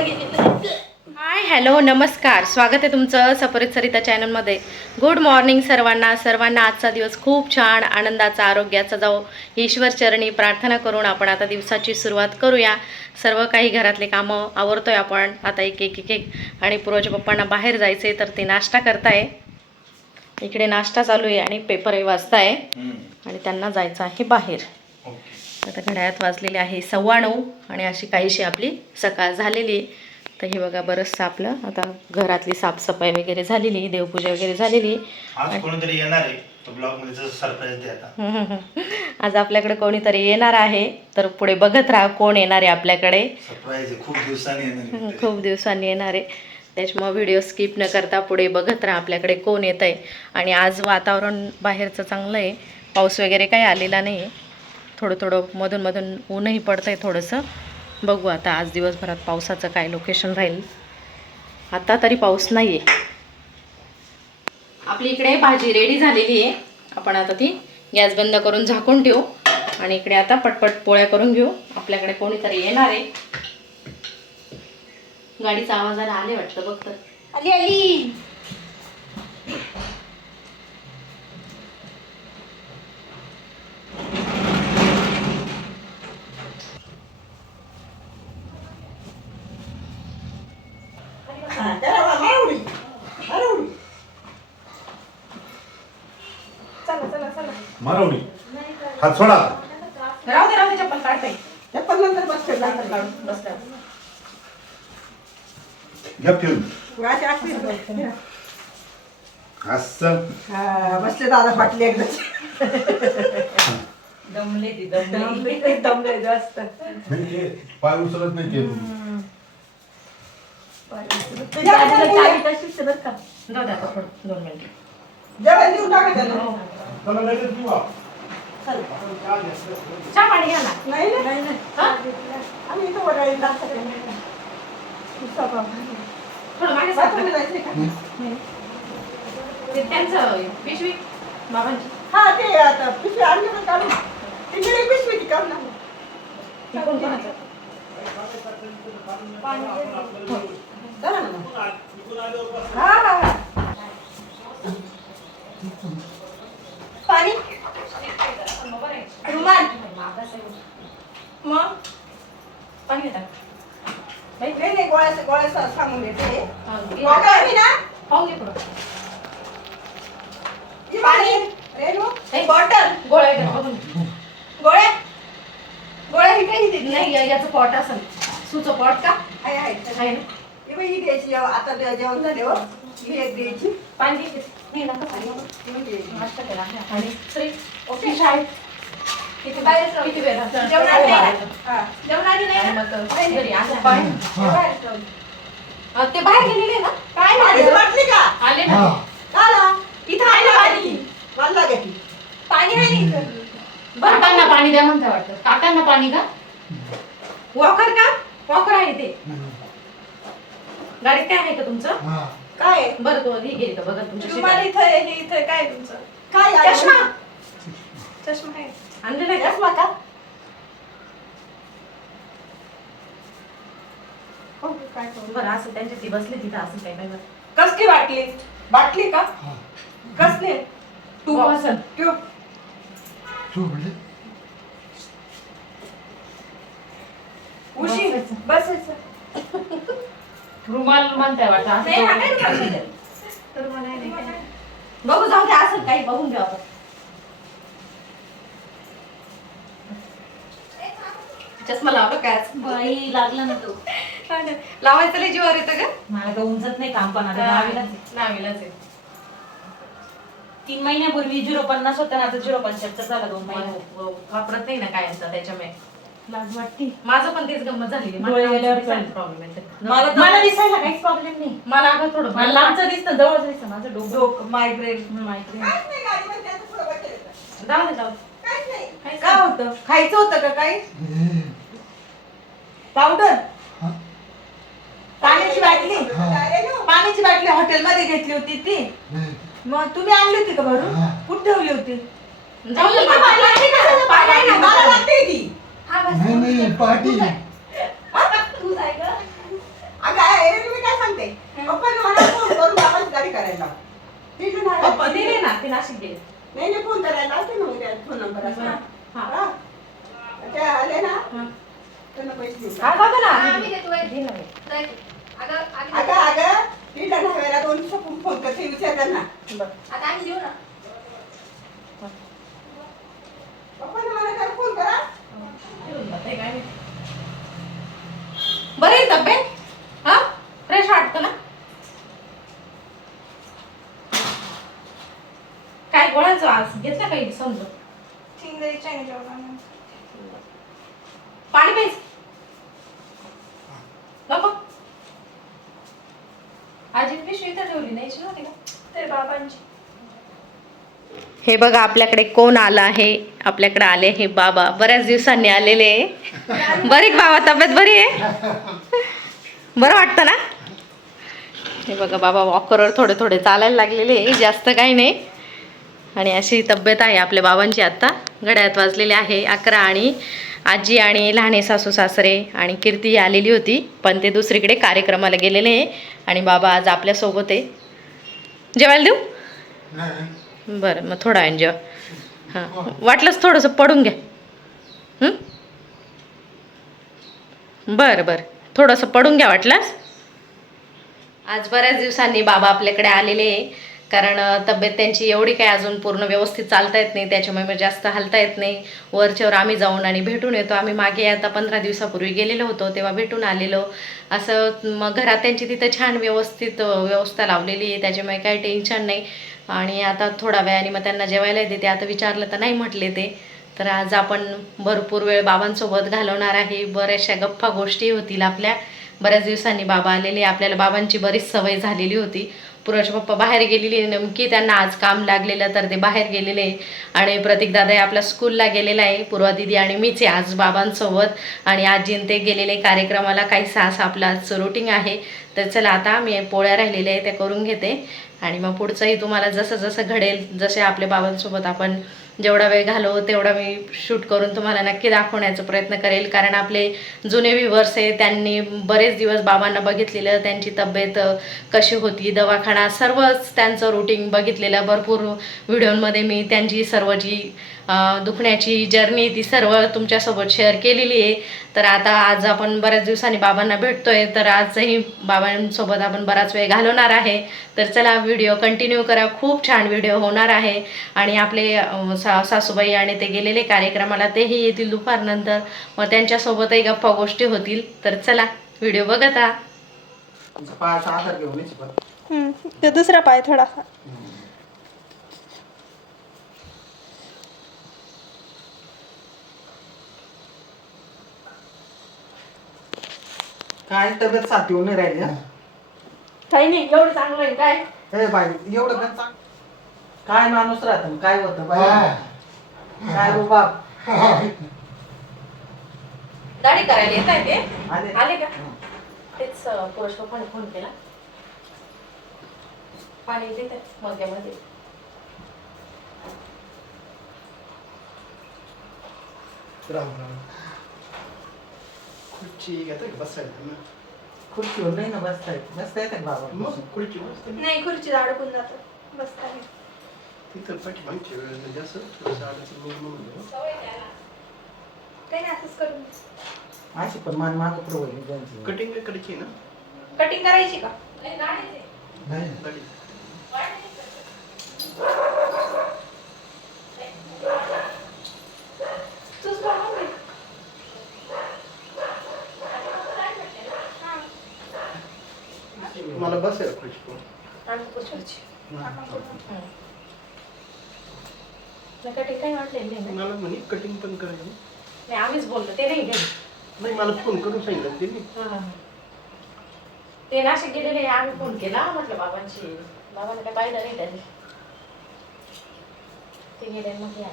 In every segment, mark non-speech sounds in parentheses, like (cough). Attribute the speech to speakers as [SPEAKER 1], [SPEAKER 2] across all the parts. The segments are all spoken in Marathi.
[SPEAKER 1] हाय हॅलो नमस्कार. स्वागत आहे तुमचं सपरित सरिता चॅनलमध्ये. गुड मॉर्निंग सर्वांना. सर्वांना आजचा दिवस खूप छान आनंदाचा आरोग्याचा जाऊ ईश्वर चरणी प्रार्थना करून आपण आता दिवसाची सुरुवात करूया. सर्व काही घरातले कामं आवरतोय आपण. आता एक एक एक एक. आणि पूर्वच्या पप्पांना बाहेर जायचं आहे तर ते नाश्ता करताय. इकडे नाश्ता चालू आहे आणि पेपरही वाचताय आणि त्यांना जायचं आहे बाहेर. आता घड्याळात वाजलेले आहे सव्वा नऊ आणि अशी काहीशी आपली सकाळ झालेली आहे. तर हे बघा बरंचसं आपलं आता घरातली साफसफाई वगैरे झालेली देवपूजा वगैरे झालेली.
[SPEAKER 2] आज (laughs)
[SPEAKER 1] आपल्याकडे कोणीतरी येणार आहे तर पुढे बघत राहा कोण येणार आहे आपल्याकडे.
[SPEAKER 2] सरप्राईज आहे खूप दिवसांनी येणार आहे कोणतरी.
[SPEAKER 1] खूप दिवसांनी येणार आहे. त्याच्यामुळे व्हिडिओ स्किप न करता पुढे बघत राहा आपल्याकडे कोण येत आहे आणि आज वातावरण बाहेरचं चांगलं आहे. पाऊस वगैरे काही आलेला नाही आहे. थोडं थोडं मधून मधून ऊनही पडतं आहे थोडंसं. बघू आता आज दिवसभरात पावसाचं काय लोकेशन राहील. आता तरी पाऊस नाही आहे आपली इकडे भाजी रेडी झालेली आहे. आपण आता ती गॅस बंद करून झाकून ठेवू आणि इकडे आता पटपट पोळ्या करून घेऊ. आपल्याकडे कोणीतरी येणार आहे. गाडीचा आवाज आला आले वाटतं बघ तर.
[SPEAKER 3] आली आली चला चला चला
[SPEAKER 4] मारवणी हात सोडा.
[SPEAKER 1] राहू दे राहू दे चप्पल काढते.
[SPEAKER 3] त्या पण नंतर बसते नंतर काढून.
[SPEAKER 1] बसल्यावर
[SPEAKER 4] घ्या
[SPEAKER 3] अशी असते.
[SPEAKER 4] असं.
[SPEAKER 3] हा, बसले दादा फाटले एकदा.
[SPEAKER 1] दमले ती
[SPEAKER 3] दमले. दमले जास्त.
[SPEAKER 4] नाही पाय उचलत नाही ते.
[SPEAKER 3] तुझ्या हाताला चावी तशीच बरं का?
[SPEAKER 1] जाऊ दे आता थोडं दोन मिनिटं.
[SPEAKER 3] जेवण देऊन टाका त्याला.
[SPEAKER 4] चला लगेच घेऊ आपण.
[SPEAKER 1] चहा पाणी घ्या ना
[SPEAKER 3] नाही ना? नाही
[SPEAKER 1] हा?
[SPEAKER 3] आम्ही इथं वडाळी.
[SPEAKER 1] थोडं मागे.
[SPEAKER 3] जायचंय का?
[SPEAKER 1] ते त्यांचं पिशवी बाबांची
[SPEAKER 3] हा ते आता पिशवी आणली ना काढून तिकडे पिशवी ती काढून आणली.
[SPEAKER 1] ती कोण कोणाचं?
[SPEAKER 3] चला ना मग. हा हा हा पाणी रुमाल मग
[SPEAKER 1] पाणी घेता
[SPEAKER 3] नाही नाही गोळ्या सांगून देते
[SPEAKER 1] हा, घे.
[SPEAKER 3] गोळ्या आम्ही ना
[SPEAKER 1] पाहून घे थोडं
[SPEAKER 3] पाणी रेणू. बॉटल
[SPEAKER 1] गोळ्या घे, बघून घे.
[SPEAKER 3] गोळ्या गोळ्या ही काही दिली
[SPEAKER 1] नाही या- याचं पॉट असेल सुचं पॉट का
[SPEAKER 3] आहे आहे
[SPEAKER 1] आहे ना
[SPEAKER 3] ही बाई ही द्यायची आता जेवण झाल्यावर ही एक द्यायची
[SPEAKER 1] पाणी घे. नाही नका पाणी नको.
[SPEAKER 3] ही पण द्यायची.
[SPEAKER 1] नाश्ता केला आणि ओके शाळेत किती
[SPEAKER 3] बाहेरच राहू.
[SPEAKER 1] किती वेळ राहतं?
[SPEAKER 3] जेवणात
[SPEAKER 1] हो,
[SPEAKER 3] नाही
[SPEAKER 1] बाहेर.
[SPEAKER 3] ना? हा. जेवणाआधी नाही
[SPEAKER 1] आणि
[SPEAKER 3] ना?
[SPEAKER 1] मग. घरी. अ, ते बाहेर गेलेले ना?
[SPEAKER 3] काय पाणी वाटली का?
[SPEAKER 1] आले ना
[SPEAKER 3] आला इथं आहे ना पाणी मला पाणी आहे ना इथं
[SPEAKER 1] काकांना पाणी द्या म्हणता वाटतं. काकांना पाणी का? वॉकर का? वॉकर आहे ते. गाडीत काय आहे का तुमचं?
[SPEAKER 3] काय आहे?
[SPEAKER 1] बरं तो ही गेली का बघा तुमच्या
[SPEAKER 5] तुम्हाला
[SPEAKER 1] शेतात.
[SPEAKER 5] इथं हे इथं काय आहे तुमचं?
[SPEAKER 3] काय आहे?
[SPEAKER 1] चष्मा.
[SPEAKER 5] चष्मा आहे.
[SPEAKER 1] आणलेला आहे का?
[SPEAKER 3] चष्मा का? हो, काय करू?
[SPEAKER 1] बरं असं त्यांची ती बसली तिथं असं काय काय बरं.
[SPEAKER 3] कसली बाटली बाटली का? कसली?
[SPEAKER 1] तू बसल
[SPEAKER 3] ट्यूब उशी
[SPEAKER 1] बसायचं.
[SPEAKER 3] बसायचं.
[SPEAKER 1] रुमाल म्हणताय वाटतं असं
[SPEAKER 3] नाही, हा रुमाल आहे?
[SPEAKER 5] तर मला नाही काय.
[SPEAKER 1] बघू जाऊ दे असं काही बघून घ्या आपण. चष्मा लावला काय?
[SPEAKER 6] बाई लागला ना तो.
[SPEAKER 5] हा. लावायचं लय जीवावर येतं का
[SPEAKER 6] मला तर उंचत नाही काम पण आता दहावीलाच आहे.
[SPEAKER 5] नावीलाच आहे.
[SPEAKER 6] तीन महिन्यापूर्वी झिरो पन्नास होता ना आता झिरो पंच्याहत्तर झाला दोन महिने.
[SPEAKER 1] व- वापरत नाही ना काय असतं त्याच्यामुळे.
[SPEAKER 6] लाज वाटते.
[SPEAKER 1] माझं पण तेच गंमत
[SPEAKER 6] डोळे गेल्यावर
[SPEAKER 1] प्रॉब्लेम आहे.
[SPEAKER 6] मला मला दिसायला काहीच प्रॉब्लेम नाही.
[SPEAKER 1] मला अगं थोडं
[SPEAKER 6] मला लांबचं दिसतं जवळच दिसतं माझं डोकं.
[SPEAKER 3] डोकं मायग्रेन
[SPEAKER 6] माहिती
[SPEAKER 3] काहीच नाही.
[SPEAKER 1] जाऊ दे जाऊ दे.
[SPEAKER 3] काय होतं? खायचं होतं का काही? पावडर पाण्याची बाटली? पाण्याची बाटली हॉटेल मध्ये घेतली होती ती. मग तुम्ही आणली होती का भरून? कुठे ठेवली होती? नाही,
[SPEAKER 1] पार्टी
[SPEAKER 3] काय सांगते? फोन करायला. ना?
[SPEAKER 4] नाही
[SPEAKER 3] फोन करायला फोन नंबर असा. हा.
[SPEAKER 1] हा. आले ना
[SPEAKER 5] आम्ही देतो, बाई.
[SPEAKER 1] दे ना बाई.
[SPEAKER 5] नाही. अगं, आम्ही
[SPEAKER 3] अगं
[SPEAKER 5] देतो.
[SPEAKER 3] अगं तिला दहाव्याला दोन दिवसापूर्वी फोन करते विचार त्यांना
[SPEAKER 5] आता आम्ही देऊ ना.
[SPEAKER 3] मला फोन करा.
[SPEAKER 1] बरं आहे तब्येत? हा? फ्रेश वाटतं ना? काय गोळ्यांचं आज? घेतलं काही समजून?
[SPEAKER 5] जेवणाला.
[SPEAKER 1] पाणी प्यायचं बाबा आजी पिशवी तर ठेवली नाही नव्हती का
[SPEAKER 5] ते बाबांची
[SPEAKER 1] हे बघा आपल्याकडे कोण आलं आहे? आपल्याकडे आले हे बाबा. बऱ्याच दिवसांनी आलेले. आहे बरी बाबा तब्येत बरी आहे? बरं वाटतं ना? हे बघा बाबा वॉकरवर थोडे थोडे चालायला लागलेले आहे. जास्त काही नाही. आणि अशी तब्येत आहे आपल्या बाबांची आत्ता घड्यात वाजलेली आहे अकरा आणि आजी आणि लहाने सासू सासरे आणि कीर्ती आलेली होती. पण ते दुसरीकडे कार्यक्रमाला गेलेले आहे. आणि बाबा आज आपल्यासोबत आहे. जेवायला देऊ? बरं मग थोडा एन्जॉय हां. वाटलंच थोडंसं पडून घ्या. बरं बरं. थोडंसं पडून घ्या वाटलंस आज बऱ्याच दिवसांनी बाबा आपल्याकडे आलेले आहे. कारण तब्येत त्यांची एवढी काय अजून पूर्ण व्यवस्थित चालता येत नाही. त्याच्यामुळे मग जास्त हलता येत नाही. वरच्यावर आम्ही जाऊन आणि भेटून येतो. आम्ही मागे आता पंधरा दिवसापूर्वी गेलेलो होतो तेव्हा भेटून आलेलो. असं मग घरात त्यांची तिथं छान व्यवस्थित व्यवस्था लावलेली आहे. त्याच्यामुळे काही टेन्शन नाही. आणि आता थोडा वेळाने मग त्यांना जेवायला देते. आता विचारलं तर नाही म्हटले ते. तर आज आपण भरपूर वेळ बाबांसोबत घालवणार आहे. बऱ्याचशा गप्पा गोष्टी होतील आपल्या. बऱ्याच दिवसांनी बाबा आलेले. आपल्याला बाबांची बरीच सवय झालेली होती. पुराचे पप्पा बाहेर गेलेली नेमकी त्यांना आज काम लागलेलं तर ते बाहेर गेलेले आणि प्रतीक दादा हे आपल्या स्कूलला गेलेला आहे. पूर्वा दिदी आणि मीच आहे आज बाबांसोबत. आणि आजीन ते गेलेले कार्यक्रमाला. काही सास आपला आजचं रुटीन आहे. तर चला आता मी पोळ्या राहिलेल्या आहे त्या करून घेते. आणि मग पुढचंही तुम्हाला जसं जसं घडेल जसे आपल्या बाबांसोबत आपण जेवढा वेळ घालवू तेवढा मी शूट करून तुम्हाला नक्की दाखवण्याचा प्रयत्न करेल. कारण आपले जुने व्ह्युअर्स आहे त्यांनी बरेच दिवस बाबांना बघितलेलं त्यांची तब्येत कशी होती दवाखाना सर्वच त्यांचं रुटीन बघितलेलं. भरपूर व्हिडिओमध्ये मी त्यांची सर्व जी दुखण्याची जर्नी ती सर्व तुमच्यासोबत शेअर केलेली आहे. तर आता आज आपण बऱ्याच दिवसांनी बाबांना भेटतोय. तर आजही बाबांसोबत आपण बराच वेळ घालवणार आहे. तर चला व्हिडिओ कंटिन्यू करा. खूप छान व्हिडिओ होणार आहे. आणि आपले सा सासूबाई आणि ते गेलेले कार्यक्रमाला तेही येतील दुपारनंतर. मग त्यांच्यासोबतही गप्पा गोष्टी होतील. तर चला व्हिडिओ बघत राहा.
[SPEAKER 2] पायाचा आधार घेऊन येच पण
[SPEAKER 5] हम्म. ते दुसरा पाय थोडासा.
[SPEAKER 2] काय तब्येत साथ येऊन नाही राहिली हा?
[SPEAKER 1] काही नाही एवढं चांगलं आहे काय?
[SPEAKER 2] हे बाई एवढं पण चांग काय माणूस राहत काय होतं बाई? काय रुबाब
[SPEAKER 1] दाढी करायला येत आहे ते?
[SPEAKER 2] आले.
[SPEAKER 1] आले का? तेच पुरुष पण फोन केला. पाणी देते मग्यामध्ये.
[SPEAKER 2] राम राम. खुर्ची घेतो का बसायला ना
[SPEAKER 7] खुर्चीवर नाही ना बसता येत बसता येत बाबा
[SPEAKER 2] मग खुर्ची बसते
[SPEAKER 5] नाही खुर्ची अडकून जातं बसता नाही.
[SPEAKER 2] तिथं पाठीमागच्या वेळेस म्हणजे असं थोडंसं आडायचं मग म्हणलं
[SPEAKER 5] काही नाही असंच करून
[SPEAKER 7] अशी पण मान माग पुढे होईल त्यांची
[SPEAKER 2] कटिंग करायची आहे ना
[SPEAKER 5] कटिंग करायची का
[SPEAKER 2] दाढी.
[SPEAKER 5] तूच बनव
[SPEAKER 1] काही वाटलेली नाही
[SPEAKER 2] मला म्हणे कटिंग पण करायला
[SPEAKER 1] आम्हीच बोललो ते नाही गेले
[SPEAKER 2] नाही मला फोन करून सांगितलं त्यांनी.
[SPEAKER 1] ते नाशिक गेलेले आम्ही फोन केला म्हटलं बाबांशी. बाबांना काय पाहिलं नाही त्यांनी. ते गेले मग हे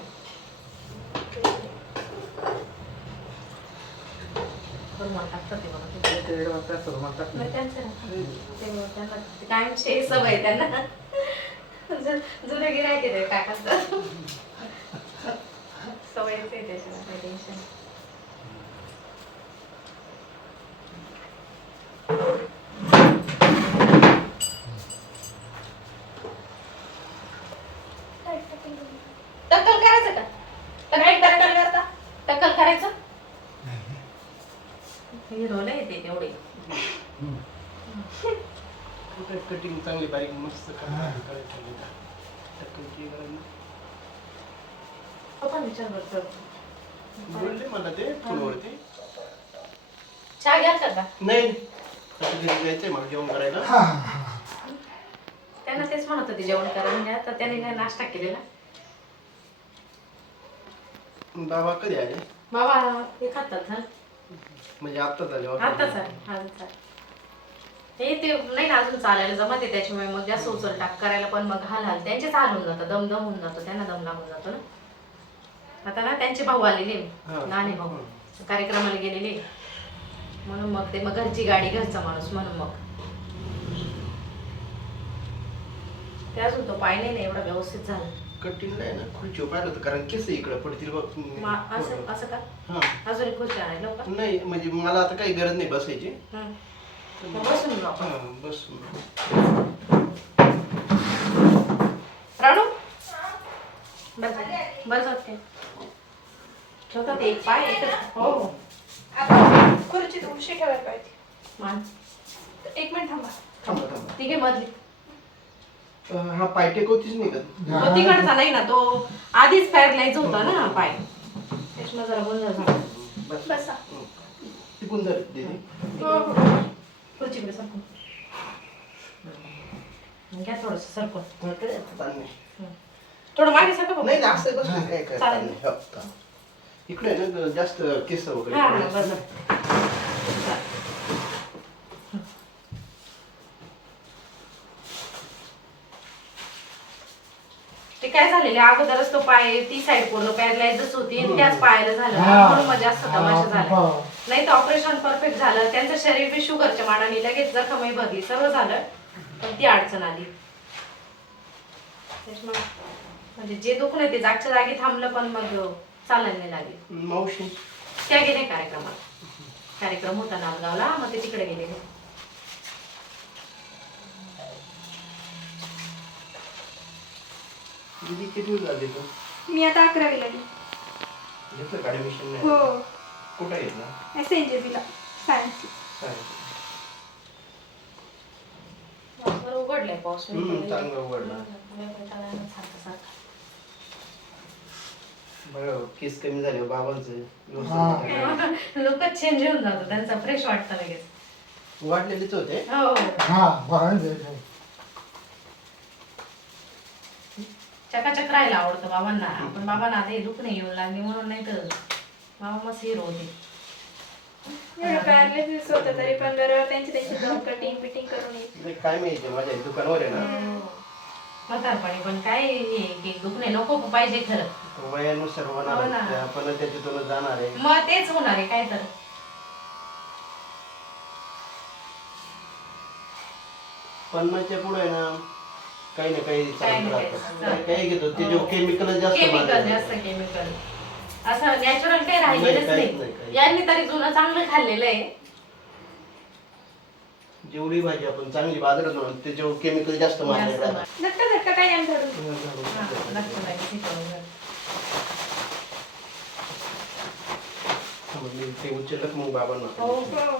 [SPEAKER 1] आले. बरं, मला टाकतात ते
[SPEAKER 7] म्हणतात
[SPEAKER 1] नाही, त्यांचं नाही. ते मग त्यांना ते कायमची सवय आहे त्यांना जु- जुने गिरायक आहे ते काकांचं सवयच आहे त्याच्याला काही टेन्शन टक्कल करायचं का टक्कल टक्कल करता टक्कल करायचं हिरोला येते तेवढे
[SPEAKER 8] कटिंग चांगली बारीक मस्त करायचं
[SPEAKER 1] पप्पा विचार करतो
[SPEAKER 8] बोलले मला ते फोनवरती.
[SPEAKER 1] चहा घ्याल का
[SPEAKER 8] नाही. आता घरी जायचंय मला जेवण करायला.
[SPEAKER 1] त्यांना तेच म्हणत होते जेवण करा घ्या तर त्याने काय नाश्ता केलेला?
[SPEAKER 8] बाबा कधी आले?
[SPEAKER 1] बाबा ते खातात ना.
[SPEAKER 8] म्हणजे आत्ता झाले
[SPEAKER 1] आता सर आजच सर हे ते नाही ना अजून चालायला जमत आहे त्याच्यामुळे मग जास्त उचल टाक करायला पण मग हाल हाल. त्यांचेच हाल होऊन जातं दम दम होऊन जातो त्यांना दम लागून जातो ना. आता ना त्यांचे भाऊ आलेले. लहाने भाऊ. कार्यक्रमाला गेलेले म्हणून मग ते मग घरची गाडी घरचा माणूस म्हणून मग. ते अजून तो पाय नाही एवढा व्यवस्थित झाला.
[SPEAKER 8] कटिंग नाही ना. खुर्ची पाहिलं होतं कारण केस इकडे. पडतील बघ.
[SPEAKER 1] मा- असं असं का?
[SPEAKER 8] हा.
[SPEAKER 1] अजून एक खुर्ची आणायला का?
[SPEAKER 8] नाही म्हणजे मला आता काही गरज नाही बसायची.
[SPEAKER 1] हं. मग बसून घेऊ आपण.
[SPEAKER 8] हा बस
[SPEAKER 1] राणू बस बस होते ठेवतात एक पाय एकच हो हो
[SPEAKER 5] आता खुर्चीत उशी ठेवायला पाहिजे
[SPEAKER 1] मान
[SPEAKER 5] एक मिनिट थांबा
[SPEAKER 8] थांबा थांबा
[SPEAKER 1] तिघे मधली
[SPEAKER 8] अं, हा पाय टेकवतीच नाही का
[SPEAKER 1] तो तिकडचा नाही ना तो आधीच पॅरलाइज होता ना हा पाय त्याच्यामुळे जरा गोंधळ झाला
[SPEAKER 8] बस
[SPEAKER 5] बसा
[SPEAKER 8] हं. टिकून धर दीदी
[SPEAKER 5] हो हो
[SPEAKER 1] खुर्चीकडे सरकून घ्या थोडस सरकून. थोडं मागे सरका
[SPEAKER 8] नाही नाही, असं बस काय काय
[SPEAKER 1] चालेल.
[SPEAKER 8] हो. इकडे आहे ना जास्त केस वगैरे
[SPEAKER 1] हा ते काय झालेले? अगोदरच तो पाय ती साईड पूर्ण पॅरलाइजच होती आणि त्याच पायाला झालं. म्हणून मग जास्त तमाशा झाला. नाही तर ऑपरेशन परफेक्ट झालं. त्यांचं शरीर बी शुगरच्या मानाने लगेच जखमही भरली. सर्व झालं. पण ती अडचण आली. त्याच्यामुळे म्हणजे जे दुखणं ते जागच्या जागी थांबलं पण मग चालायला नाही लागले
[SPEAKER 8] मावशी
[SPEAKER 1] त्या गेले कार्यक्रमात कार्यक्रम होता नांदगावला मग ते तिकडे गेले
[SPEAKER 8] दीदी किती झाले तू
[SPEAKER 5] मी आता अकरावीला गेली
[SPEAKER 8] घेतलं का ऍडमिशन नाही
[SPEAKER 5] हो
[SPEAKER 8] कुठं घेतलं
[SPEAKER 5] एस एन जे बीला सायन्स.
[SPEAKER 1] उघडलाय पाऊस
[SPEAKER 8] हम्म, चांगलं उघडलं.
[SPEAKER 1] सारखं सारखं
[SPEAKER 8] बघा केस कमी झाले हो. बाबांचं व्यवस्थित.
[SPEAKER 1] लोकच चेंज होऊन जातो त्यांचा फ्रेश वाटतं लगेच.
[SPEAKER 8] वाढलेलेच होते?
[SPEAKER 1] हो. चकाचक राहायला आवडतं बाबांना. पण बाबांना आता हे दुःख नाही येऊन लागले म्हणून नाही तर बाबा मस्त हिरो होते.
[SPEAKER 5] एवढं होतं तरी पण बरोबर त्यांची त्यांची जाऊन कटिंग बिटिंग करून येईल
[SPEAKER 8] ते काय माहिती माझ्या दुकानावर आहे ना
[SPEAKER 1] म्हातारपणी पण काय हे की दुखणे नको पाहिजे खरं
[SPEAKER 8] वयानुसार होणार
[SPEAKER 1] हो ना.
[SPEAKER 8] आहे. आपण त्याच्यातूनच जाणार आहे
[SPEAKER 1] मग तेच होणार आहे काय तर
[SPEAKER 8] पन्नासच्या पुढे आहे ना काही ना काही
[SPEAKER 1] काही ना
[SPEAKER 8] चालत
[SPEAKER 1] काही
[SPEAKER 8] राहतं.
[SPEAKER 1] चालतं.
[SPEAKER 8] काही घेतो ते जो केमिकल जास्त
[SPEAKER 1] केमिकल. जास्त केमिकल असं नॅचरल काही
[SPEAKER 8] नाही,
[SPEAKER 1] राहिलेलंच
[SPEAKER 8] काहीच नाही,
[SPEAKER 1] नाही
[SPEAKER 8] काहीच.
[SPEAKER 1] यांनी तरी जुनं चांगलं खाल्लेलं आहे
[SPEAKER 8] जेवढी भाजी आपण चांगली बाजारात आणू, ते जो केमिकल जास्त मारलेलं
[SPEAKER 1] जास्त
[SPEAKER 8] आहे.
[SPEAKER 1] मार-
[SPEAKER 5] झटका झटका काय
[SPEAKER 1] हा, लागतं बाई, शिकवून जर.
[SPEAKER 8] मग मी ते उचललं की मग बाबांना?
[SPEAKER 1] हो
[SPEAKER 5] हो.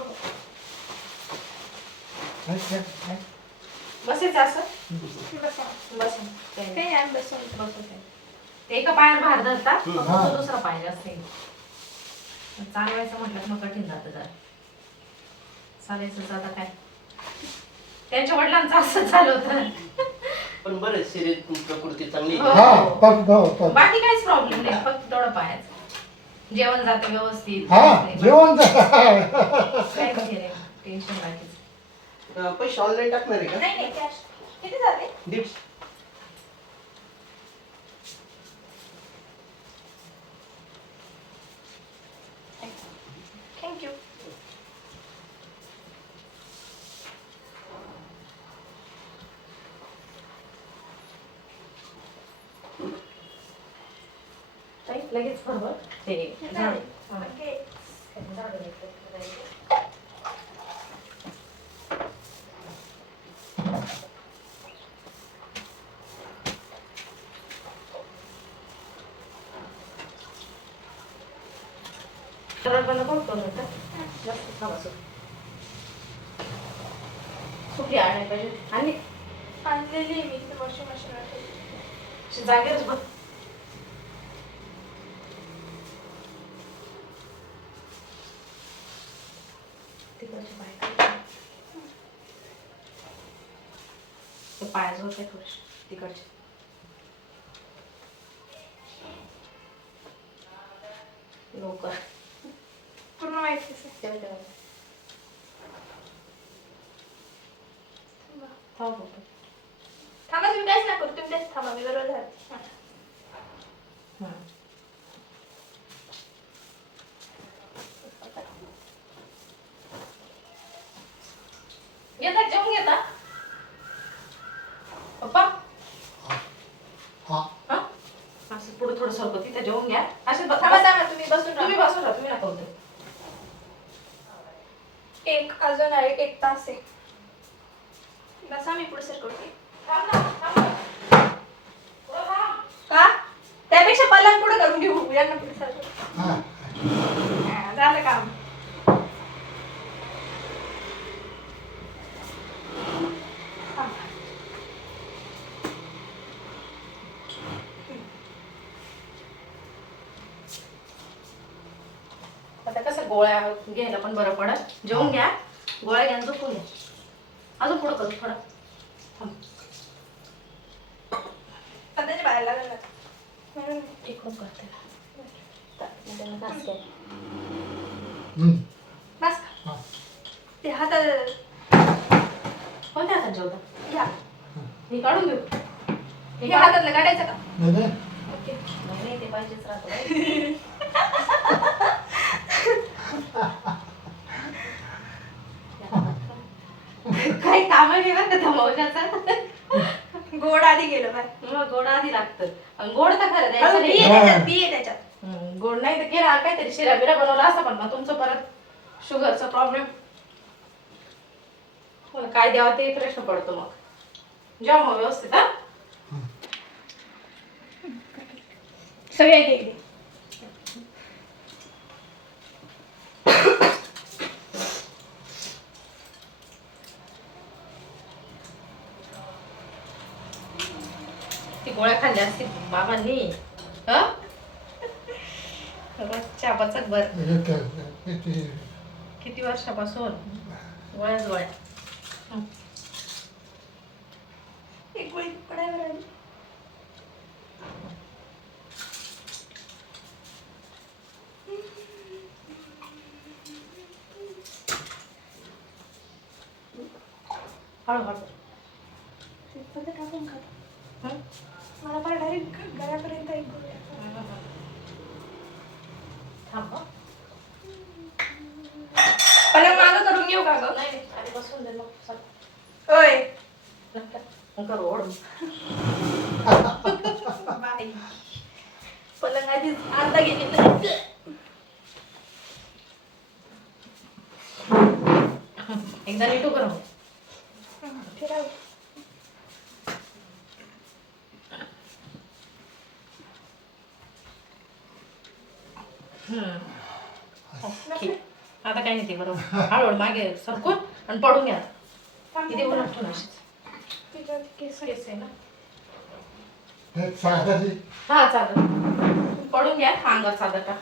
[SPEAKER 1] बसायचं असं.
[SPEAKER 5] बसा
[SPEAKER 1] काही नाही.
[SPEAKER 5] काही बसून
[SPEAKER 1] बसू काही. ते एका पायावर भार धरतात
[SPEAKER 5] हो.
[SPEAKER 1] तो दुसरा पाय जास्त आहे. चालवायचं म्हटलं की मग कठीण जातं जरा. चालायचं आता काय? त्यांच्या वडिलांचं असंच झालं होतं.
[SPEAKER 8] पण बरं शरीर प्रकृती चांगली
[SPEAKER 1] हो. हो. बाकी काहीच प्रॉब्लेम नाही फक्त थोडं पायाचं. जेवण जातं व्यवस्थित.
[SPEAKER 9] जेवण
[SPEAKER 1] हे टेन्शन बाकीच.
[SPEAKER 8] अं, पैसे ऑनलाईन टाकणार आहे का?
[SPEAKER 5] नाही नाही कॅश किती झाले?
[SPEAKER 8] दीड
[SPEAKER 5] थँक्यू
[SPEAKER 1] ताई, लगेच बरोबर ते झाड बंद करतो नंतर जास्त थांबा आणायला पाहिजे आणि
[SPEAKER 5] आणलेली मी वॉशिंग ठेवली.
[SPEAKER 1] जागेवरच बघ. तिकडचे पाय काढ. ते पायाजवळ काय थोडेसे तिकडचे. लवकर.
[SPEAKER 5] पूर्ण
[SPEAKER 1] तेव्हा
[SPEAKER 5] थांबा. तुम्ही काहीच नाही करू. तुम्ही तेच थांबा मी बरोबर राहते हा.
[SPEAKER 1] हं. येतात जेवून घेता पप्पा हा असं पुढे थोडं सरकं तिथे जेवून घ्या असे बस
[SPEAKER 5] थांबा थांबा तुम्ही बसून
[SPEAKER 1] तुम्ही
[SPEAKER 5] राहा
[SPEAKER 1] बसून राहा तुम्ही नका उतरू.
[SPEAKER 5] एक अजून आहे एक तास आहे बसा मी पुढे सर करते
[SPEAKER 1] थांब ना, थांब ना. पुढं थांब.
[SPEAKER 5] का त्यापेक्षा पलंग पुढे करून घेऊ यांना पुढे सर करू हा, झालं काम
[SPEAKER 1] आता कसं गोळ्या घ्यायला पण बरं पडत. जेवून घ्या. गोळ्या घ्या झोपून घ्या. अजून पुढं करू थोडं.
[SPEAKER 5] त्याच्या बाहेर लागलं.
[SPEAKER 1] इकडून करते.
[SPEAKER 5] बस? ते हातात
[SPEAKER 1] कोणत्या हातात जेवता?
[SPEAKER 5] घ्या.
[SPEAKER 1] मी काढून घेऊ.
[SPEAKER 5] हे
[SPEAKER 1] हातात
[SPEAKER 5] हातातलं काढायचं का
[SPEAKER 1] ओके नाही नाही, ते पाहिजेच राहतं बाई. काही काम नाही बरं का धमावण्याचं
[SPEAKER 5] गोड आधी गेलं बाय
[SPEAKER 1] मग गोड आधी लागतं आणि गोड तर खरं द्यायचं
[SPEAKER 5] अजून बी
[SPEAKER 1] नाही
[SPEAKER 5] आहे त्याच्यात बी आहे त्याच्यात.
[SPEAKER 1] हम्म, गोड नाही तर केला काहीतरी शिरा बिरा बनवला असता पण मग तुमचं परत शुगरचा प्रॉब्लेम काय द्यावं ते प्रश्न पडतो मग. जेव्हा मग व्यवस्थित हा?
[SPEAKER 5] सगळे घे.
[SPEAKER 1] ती गोळ्या खाल्ल्या असतील बाबांनी. रोजच्या बचत बर. किती वर्षापासून? गोळ्याच गोळ्या हं.
[SPEAKER 5] एक गोळी पडायला राहिली
[SPEAKER 1] हळू हळू
[SPEAKER 5] ते फक्त टाकून खातो
[SPEAKER 1] हं?
[SPEAKER 5] मला पण डायरेक्ट गळ्यापर्यंत एक गोळी आहे.
[SPEAKER 1] थांब हं.
[SPEAKER 5] पलंग मागं
[SPEAKER 1] नाही आधी बसून दे मग चल. करू ओढून
[SPEAKER 5] बाई. पलंग आधीच अर्धा गेली
[SPEAKER 1] एकदा नीटू करू
[SPEAKER 5] फिराव
[SPEAKER 1] ठीक काही नाही ते बरोबर. हळूहळू मागे सरकून आणि पडून घ्या. किती उलट ठेवून अशीच.
[SPEAKER 5] तिच्यात केस
[SPEAKER 1] केस आहे ना? हा चालेल पडून घ्या अंगावर चादर टाक.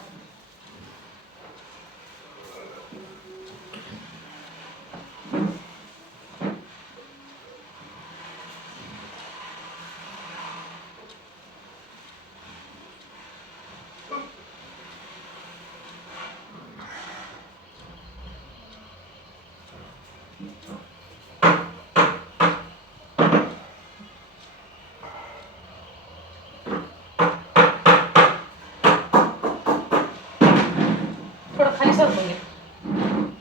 [SPEAKER 1] सरकून घे म्हणजे?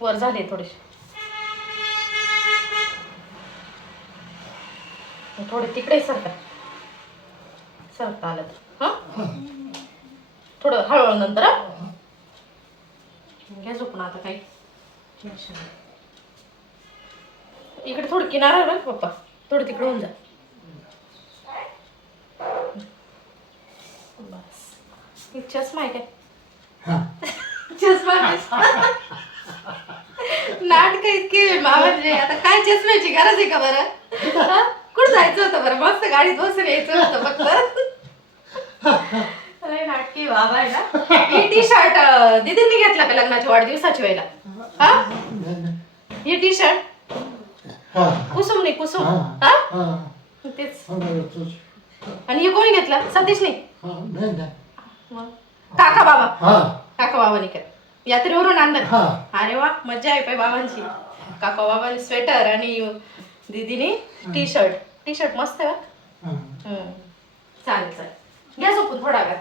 [SPEAKER 1] वर झाले थोडेसे. थोडे तिकडे सरका. सरता आलं तर. हं? थोडं हळूहळू नंतर घ्या झोपून आता काही. इकडे थोडं किनारा ना पप्पा. थोडं तिकडे होऊन जा. बस. इच्छाच माहिती आहे नाटक इतकी म्हणजे आता काय चष्म्याची गरज आहे का बरं? हा? कुठं जायचं होतं बरं? मस्त गाडीत बसून यायचं होतं फक्त. अरे नाटकी बाबा आहे ना. ही टी शर्ट दिदींनी घेतला का लग्नाच्या वाढदिवसाच्या वेळेला? हा? ही टी शर्ट कुसुम नाही कुसुम. हा. तेच. आणि हे कोणी घेतलं? सतीशने? मग काका बाबा. काका बाबांनी काय यात्रेवरून आणलं. अरे वा मजा आहे पाय बाबांची. काका बाबांनी स्वेटर आणि दीदीने टी शर्ट टी शर्ट मस्त आहे. हम्म. चालेल चालेल. घ्या झोपून थोडा वेळ.